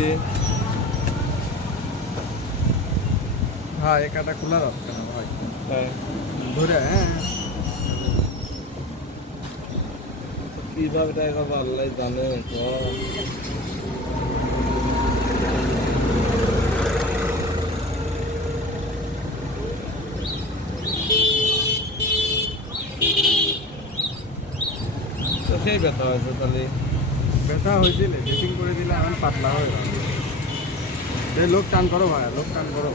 দিছি। হ্যাঁ এই কাটা খোলা যাচ্ছে না ভাই হ্যাঁ ধরে হ্যাঁ কিভাবে টাকা পাবো আল্লাহ জানে তো। তো সেই ব্যথা হয়েছে তাহলে। ব্যথা হয়েছিল ড্রেসিং করে দিলে এখন পাতলা হয়ে গেল এই লোক টান করো ভাই লোক টান করো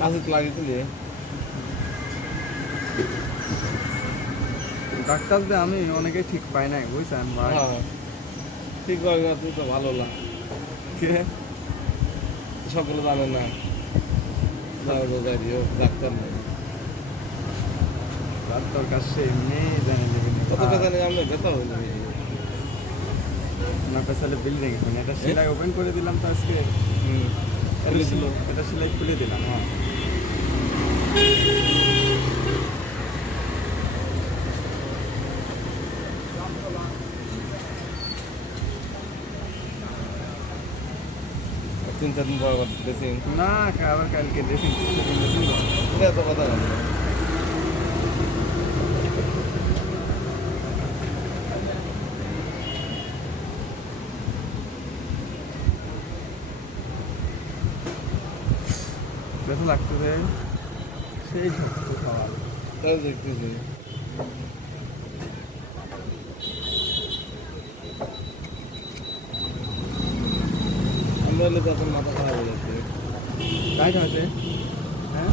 কাছে লাগিয়েছিলি? ডাক্তার যে আমি অনেকে ঠিক পাই নাই বুঝছেন ভাই হ্যাঁ ঠিক হবে না, তুই তো ভালো না। কে সকলে জানে না যাই দিও ডাক্তার নেই। ডাক্তার কাছে এমনি জানে নেবেন কত টাকা নিয়ে আমরা ব্যথা হয়ে যাবে। না পেছালে বিল্ডিং এটা সেলাই ওপেন করে দিলাম তো আজকে খুলে দিল। এটা সেলাই খুলে দিলাম হ্যাঁ তিন চার দিন পর আবার ড্রেসিং। না আবার কালকে ড্রেসিং ড্রেসিং এত কথা জানি না। ব্যথা লাগতেছে সেই শক্ত খাওয়ার তাই দেখতেছি। আমরা হলে তখন মাথা খারাপ হয়ে যাচ্ছে। টাইট আছে হ্যাঁ